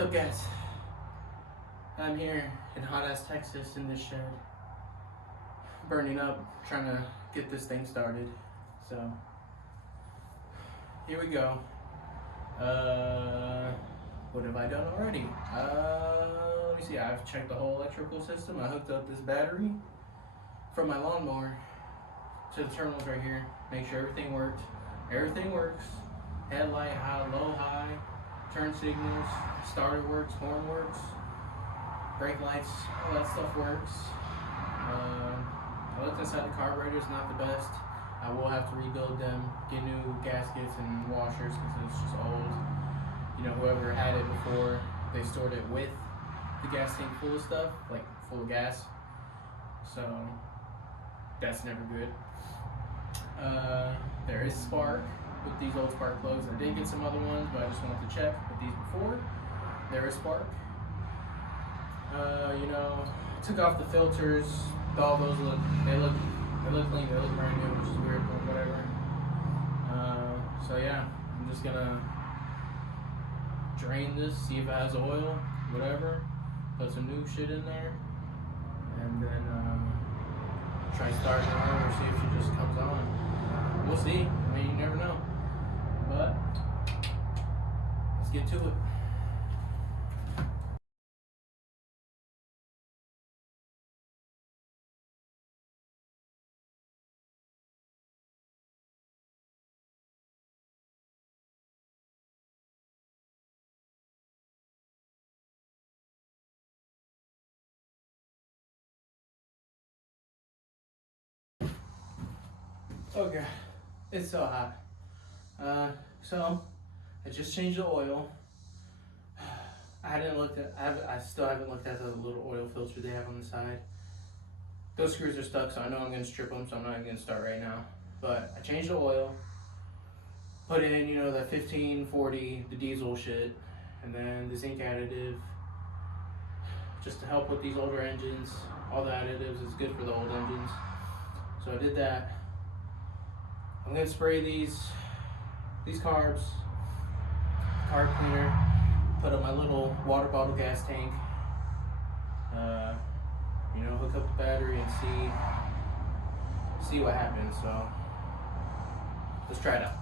up, guys? I'm here in hot-ass Texas in this shed, burning up, trying to get this thing started. So, here we go. What have I done already? Let me see. I've checked the whole electrical system. I hooked up this battery from my lawnmower to the terminals right here. Make sure everything worked. Everything works. Headlight, high, low, high, turn signals, starter works, horn works, brake lights, all that stuff works. I looked inside the carburetor, it's not the best. I will have to rebuild them, get new gaskets and washers because it's just old. You know, whoever had it before, they stored it with the gas tank full of stuff, like full of gas. So that's never good. There is spark with these old spark plugs. I did get some other ones, but I just wanted to check with these before. There is spark. You know, took off the filters. All those look clean. They look brand new, which is weird, but whatever. So yeah, I'm just gonna drain this, see if it has oil, whatever. Put some new shit in there, and then try starting it on or see if she just comes on. We'll see. I mean, you never know. But let's get to it. Okay, it's so hot. So I just changed the oil. I still haven't looked at the little oil filter they have on the side. Those screws are stuck, so I know I'm gonna strip them, so I'm not even gonna start right now. But I changed the oil, put in, you know, that 1540, the diesel shit, and then the zinc additive, just to help with these older engines. All the additives is good for the old engines. So I did that. I'm gonna spray these carbs, carb cleaner, put up my little water bottle gas tank, you know, hook up the battery and see what happens. So let's try it out.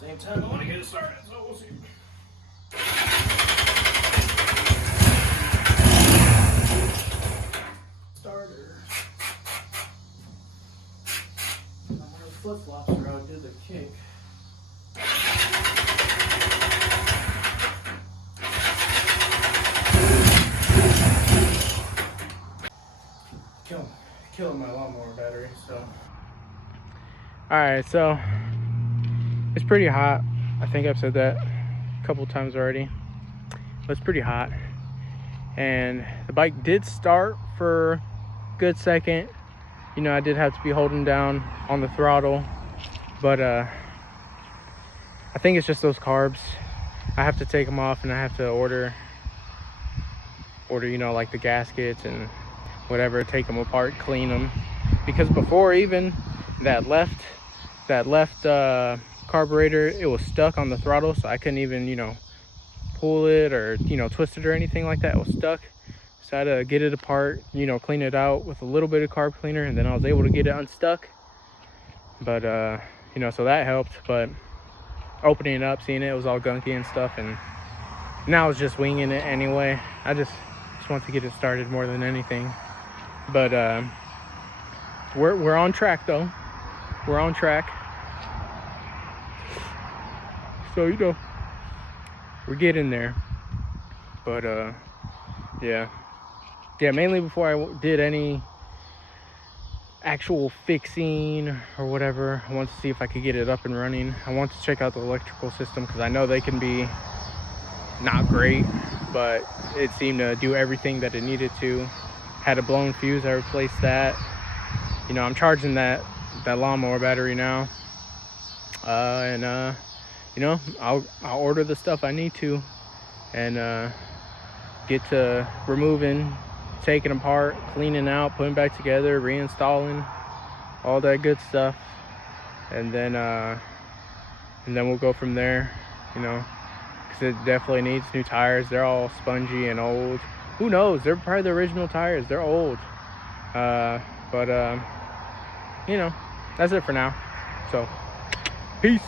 Same time I want to get it started, so we'll see. Starter. I'm on the flip-flops or I'll do the kick. Killing my lawnmower battery, so. Alright, so it's pretty hot. I think I've said that a couple times already. But it's pretty hot. And the bike did start for a good second. You know, I did have to be holding down on the throttle. But I think it's just those carbs. I have to take them off and I have to order, you know, like the gaskets and whatever, take them apart, clean them. Because before even that left carburetor, it was stuck on the throttle, so I couldn't even, you know, pull it or, you know, twist it or anything like that. It was stuck, so I had to get it apart, you know, clean it out with a little bit of carb cleaner, and then I was able to get it unstuck. But you know, so that helped. But opening it up, seeing it was all gunky and stuff, and now I was just winging it anyway. I just want to get it started more than anything. But we're on track though. We're on track. So, you know, we're getting there. But yeah, mainly before I did any actual fixing or whatever, I want to see if I could get it up and running. I want to check out the electrical system because I know they can be not great, but it seemed to do everything that it needed to. Had a blown fuse, I replaced that. You know, I'm charging that lawnmower battery now, and you know, I'll order the stuff I need to, and get to removing, taking apart, cleaning out, putting back together, reinstalling, all that good stuff, and then we'll go from there, you know, because it definitely needs new tires. They're all spongy and old. Who knows? They're probably the original tires. They're old, but you know, that's it for now. So, peace.